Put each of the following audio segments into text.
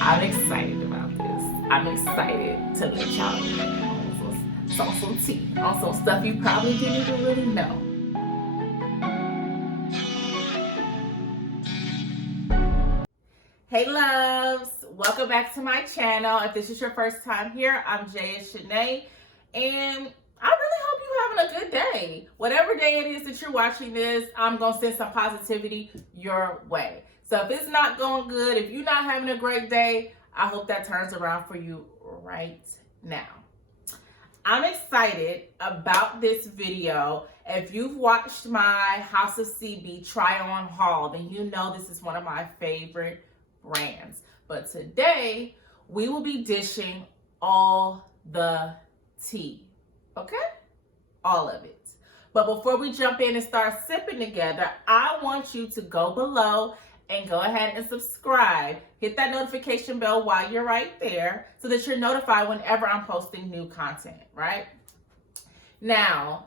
I'm excited about this. I'm excited to let y'all know some tea on some stuff you probably didn't even really know. Hey loves, welcome back to my channel. If this is your first time here, I'm Shaneé, and I really hope you're having a good day. Whatever day it is that you're watching this, I'm gonna send some positivity your way. So if it's not going good, if you're not having a great day, I hope that turns around for you right now. I'm excited about this video. If you've watched my HoCB try on haul, then you know this is one of my favorite brands. But today we will be dishing all the tea, okay? All of it. But before we jump in and start sipping together, I want you to go below and go ahead and subscribe. Hit that notification bell while you're right there so that you're notified whenever I'm posting new content, right? Now,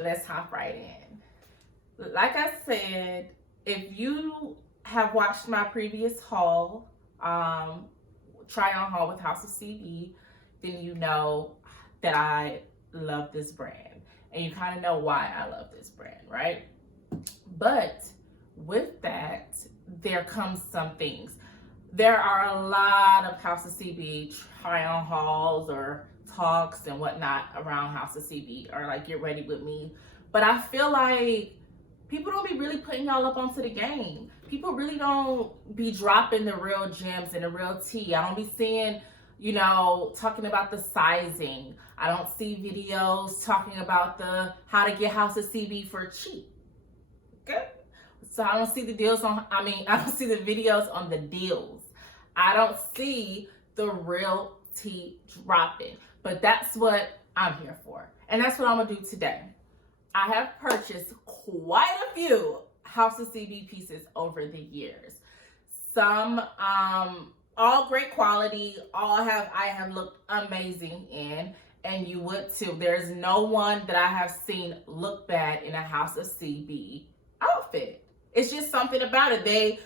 let's hop right in. Like I said, if you have watched my previous haul, try on haul with HoCB, then you know that I love this brand. And you kind of know why I love this brand, right? But with that, there comes some things. There are a lot of HoCB try on hauls or talks and whatnot around HoCB, or like get ready with me. But I feel like people don't be really putting y'all up onto the game. People really don't be dropping the real gems and the real tea. I don't be seeing, talking about the sizing. I don't see videos talking about the how to get HoCB for cheap. Okay? So I don't see the deals I don't see the videos on the deals. I don't see the real tea dropping. But that's what I'm here for. And that's what I'm gonna do today. I have purchased quite a few HoCB pieces over the years. Some all great quality, I have looked amazing in, and you would too. There's no one that I have seen look bad in a HoCB outfit. It's just something about it. They,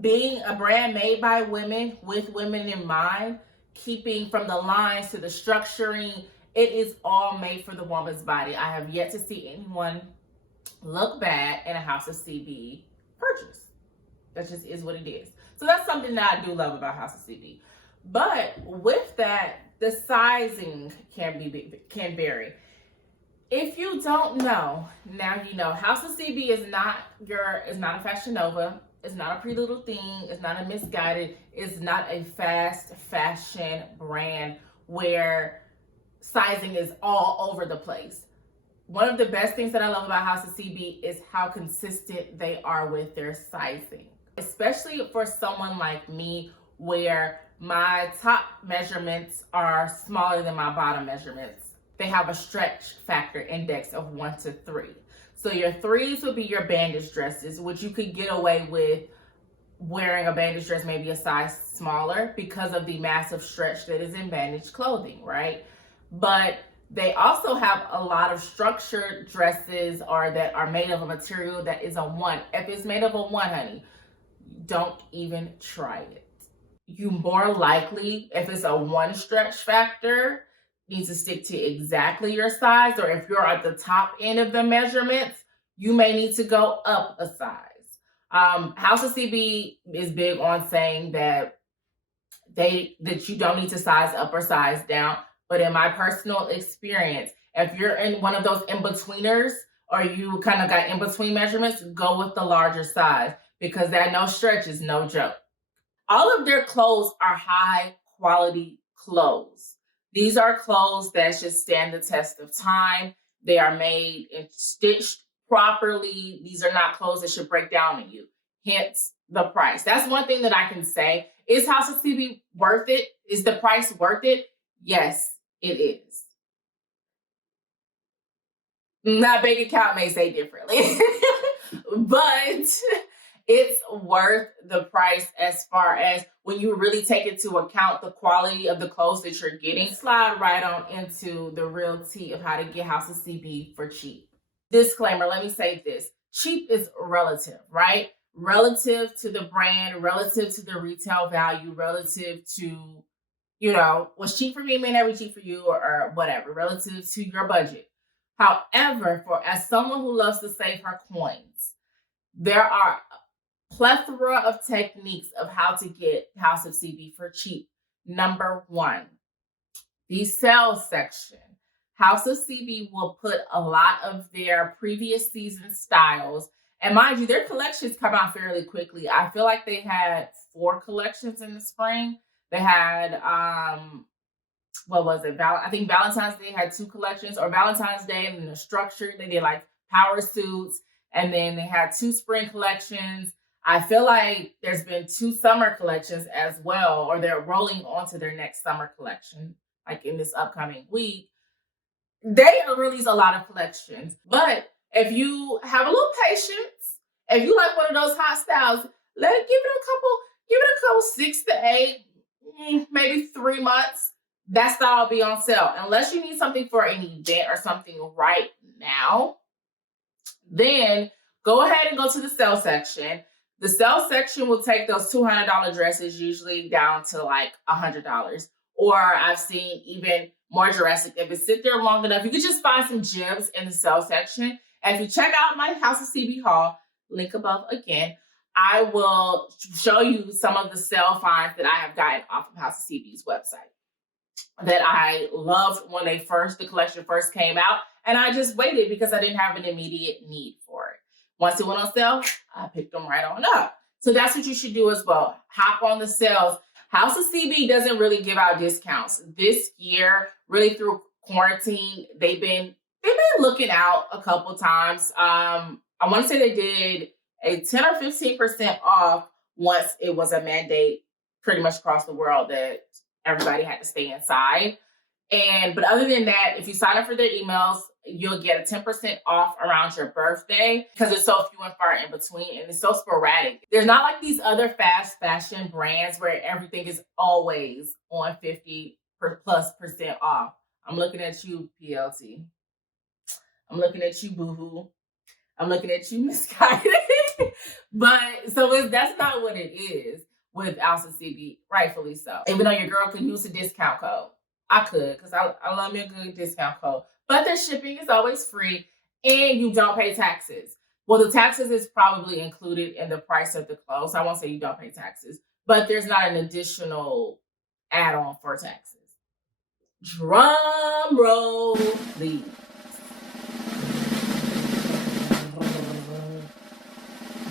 being a brand made by women with women in mind, keeping from the lines to the structuring, it is all made for the woman's body. I have yet to see anyone look bad in a HoCB purchase. That just is what it is. So that's something that I do love about HoCB. But with that, the sizing can vary. If you don't know, now you know. HoCB is not a Fashion Nova. It's not a Pretty Little Thing. It's not a Misguided. It's not a fast fashion brand where sizing is all over the place. One of the best things that I love about HoCB is how consistent they are with their sizing. Especially for someone like me, where my top measurements are smaller than my bottom measurements. They have a stretch factor index of 1 to 3. So your 3s would be your bandage dresses, which you could get away with wearing a bandage dress maybe a size smaller because of the massive stretch that is in bandage clothing, right? But they also have a lot of structured dresses that are made of a material that is a 1. If it's made of a 1, honey, don't even try it. You more likely, if it's a 1 stretch factor, need to stick to exactly your size, or if you're at the top end of the measurements, you may need to go up a size. HoCB is big on saying that you don't need to size up or size down. But in my personal experience, if you're in one of those in-betweeners, or you kind of got in-between measurements, go with the larger size, because that no stretch is no joke. All of their clothes are high quality clothes. These are clothes that should stand the test of time. They are made and stitched properly. These are not clothes that should break down on you. Hence the price. That's one thing that I can say. Is HoCB worth it? Is the price worth it? Yes, it is. My bank account may say differently, but it's worth the price as far as when you really take into account the quality of the clothes that you're getting. Slide right on into the real tea of how to get HoCB for cheap. Disclaimer, let me say this. Cheap is relative, right? relative to the brand, relative to the retail value, relative to, what's cheap for me may not be cheap for you, or whatever, relative to your budget. However, as someone who loves to save her coins, there are a plethora of techniques of how to get House of CB for cheap. Number one, the sales section. House of CB will put a lot of their previous season styles, and mind you, their collections come out fairly quickly. I feel like they had 4 collections in the spring. They had what was it? I think Valentine's Day had 2 collections, or Valentine's Day, and then the structure, they did like power suits, and then they had 2 spring collections. I feel like there's been 2 summer collections as well, or they're rolling onto their next summer collection, like in this upcoming week. They release a lot of collections, but if you have a little patience, if you like one of those hot styles, give it a couple 6 to 8, maybe 3 months. That style will be on sale. Unless you need something for an event or something right now, then go ahead and go to the sale section. The sale section will take those $200 dresses usually down to like $100. Or I've seen even more drastic. If it sit there long enough, you could just find some gems in the sale section. And if you check out my House of CB haul, link above again, I will show you some of the sale finds that I have gotten off of House of CB's website that I loved when the collection first came out. And I just waited because I didn't have an immediate need for it. Once it went on sale, I picked them right on up. So that's what you should do as well. Hop on the sales. House of CB doesn't really give out discounts. This year, really through quarantine, they've been looking out a couple times. I want to say they did a 10 or 15% off once it was a mandate pretty much across the world that everybody had to stay inside. But other than that, if you sign up for their emails, you'll get a 10% off around your birthday because it's so few and far in between, and it's so sporadic. There's not like these other fast fashion brands where everything is always on 50% plus off. I'm looking at you, PLT. I'm looking at you, Boohoo. I'm looking at you, Misguided. But so that's not what it is with House of CB, rightfully so. Even though your girl could use a discount code. I could, because I love me a good discount code. But their shipping is always free, and you don't pay taxes. Well, the taxes is probably included in the price of the clothes. I won't say you don't pay taxes, but there's not an additional add-on for taxes. Drum roll, please.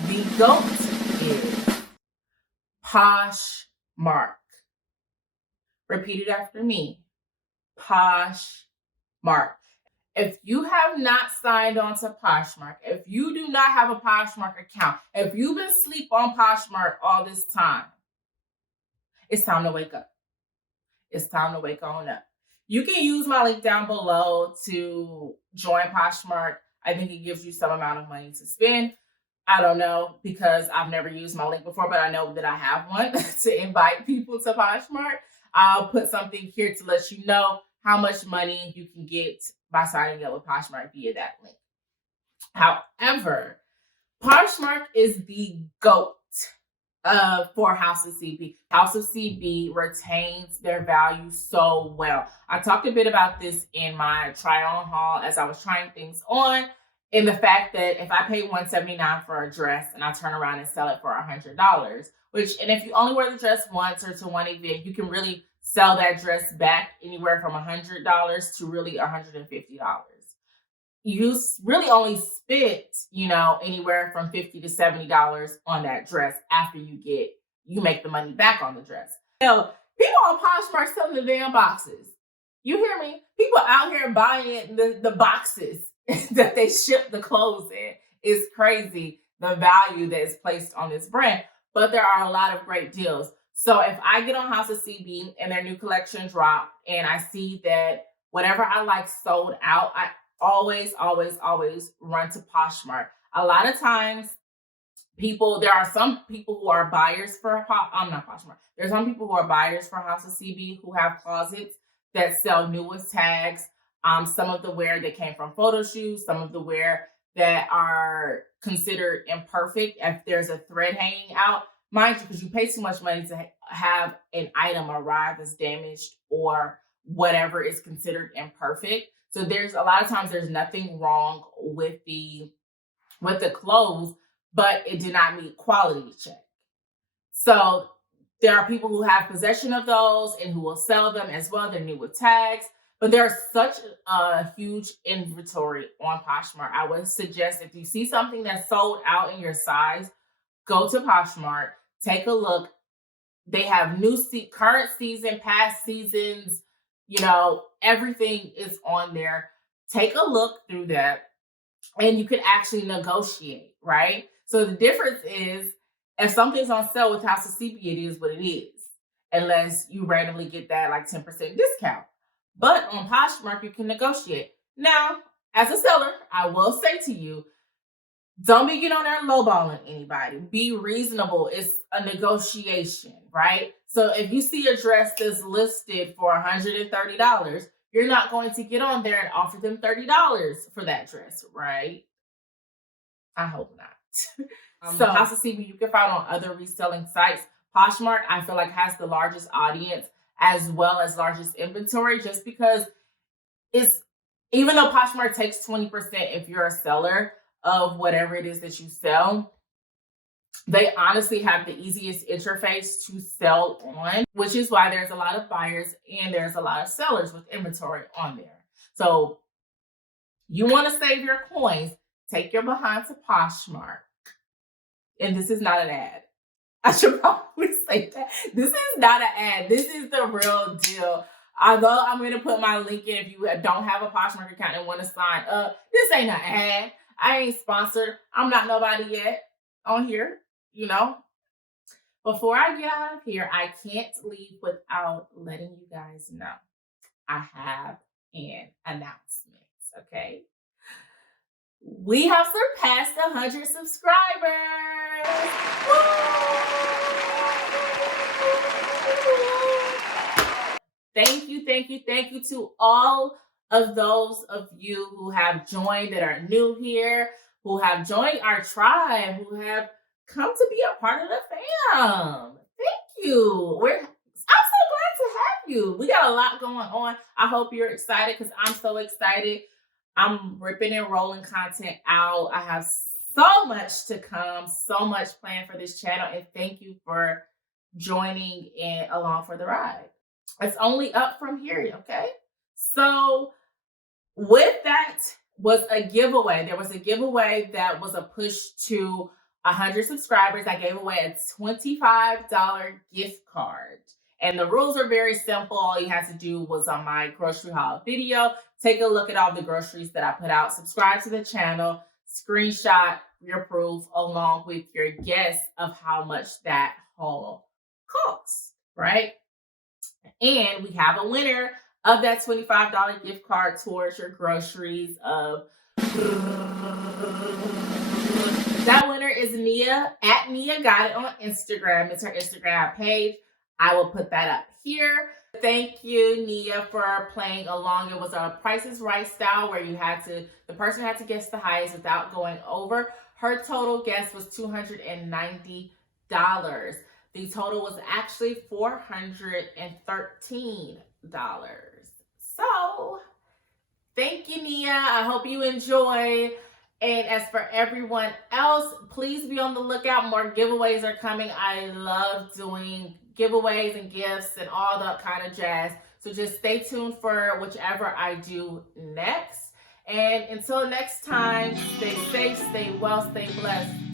The GOAT is Poshmark. Repeat it after me. Poshmark. If you have not signed on to Poshmark, if you do not have a Poshmark account, if you've been asleep on Poshmark all this time, it's time to wake up. It's time to wake on up. You can use my link down below to join Poshmark. I think it gives you some amount of money to spend. I don't know because I've never used my link before, but I know that I have one to invite people to Poshmark. I'll put something here to let you know how much money you can get by signing up with Poshmark via that link. However, Poshmark is the GOAT for House of CB. House of CB retains their value so well. I talked a bit about this in my try-on haul as I was trying things on, in the fact that if I pay $179 for a dress and I turn around and sell it for $100, and if you only wear the dress once or to one event, you can really sell that dress back anywhere from $100 to really $150. You really only spent, anywhere from $50 to $70 on that dress after you make the money back on the dress. People on Poshmark selling the damn boxes. You hear me? People out here buying the boxes that they ship the clothes in. It's crazy the value that is placed on this brand, but there are a lot of great deals. So if I get on House of CB and their new collection drop and I see that whatever I like sold out, I always run to Poshmark. A lot of times there are some people who are buyers for Poshmark. There's some people who are buyers for House of CB who have closets that sell newest tags. Some of the wear that came from photo shoots, some of the wear that are considered imperfect if there's a thread hanging out. Mind you, because you pay too much money to have an item arrive as damaged or whatever is considered imperfect. So there's a lot of times there's nothing wrong with the clothes, but it did not meet quality check. So there are people who have possession of those and who will sell them as well. They're new with tags, but there's such a huge inventory on Poshmark. I would suggest if you see something that's sold out in your size, go to Poshmark, take a look. They have new current season, past seasons, everything is on there. Take a look through that and you can actually negotiate, right? So the difference is if something's on sale with HoCB, it is what it is, unless you randomly get that like 10% discount. But on Poshmark, you can negotiate. Now, as a seller, I will say to you, don't be getting on there lowballing anybody. Be reasonable. It's a negotiation, right? So if you see a dress that's listed for $130, you're not going to get on there and offer them $30 for that dress, right? I hope not. So HoCB you can find on other reselling sites. Poshmark, I feel like, has the largest audience as well as largest inventory, just because even though Poshmark takes 20% if you're a seller of whatever it is that you sell, they honestly have the easiest interface to sell on, which is why there's a lot of buyers and there's a lot of sellers with inventory on there. So you want to save your coins, take your behind to Poshmark. And this is not an ad. I should probably say that. This is not an ad. This is the real deal. Although I'm going to put my link in if you don't have a Poshmark account and want to sign up. This ain't an ad. I ain't sponsored. I'm not nobody yet on here, Before I get out of here, I can't leave without letting you guys know I have an announcement, okay? We have surpassed 100 subscribers. Thank you to all of those of you who have joined that are new here, who have joined our tribe, who have come to be a part of the fam. Thank you. I'm so glad to have you. We got a lot going on. I hope you're excited because I'm so excited. I'm ripping and rolling content out. I have so much to come, so much planned for this channel, and thank you for joining in along for the ride. It's only up from here, okay? So with that was a giveaway. There was a giveaway that was a push to 100 subscribers. I gave away a $25 gift card. And the rules are very simple. All you had to do was on my grocery haul video, take a look at all the groceries that I put out, subscribe to the channel, screenshot your proof along with your guess of how much that haul costs, right? And we have a winner of that $25 gift card towards your groceries of... That winner is Nia, at Nia Got It on Instagram. It's her Instagram page. I will put that up here. Thank you, Nia, for playing along. It was a Price is Right style where the person had to guess the highest without going over. Her total guess was $290. The total was actually $413. So, thank you, Nia. I hope you enjoy. And as for everyone else, please be on the lookout. More giveaways are coming. I love doing giveaways and gifts and all that kind of jazz. So just stay tuned for whichever I do next. And until next time, stay safe, stay well, stay blessed.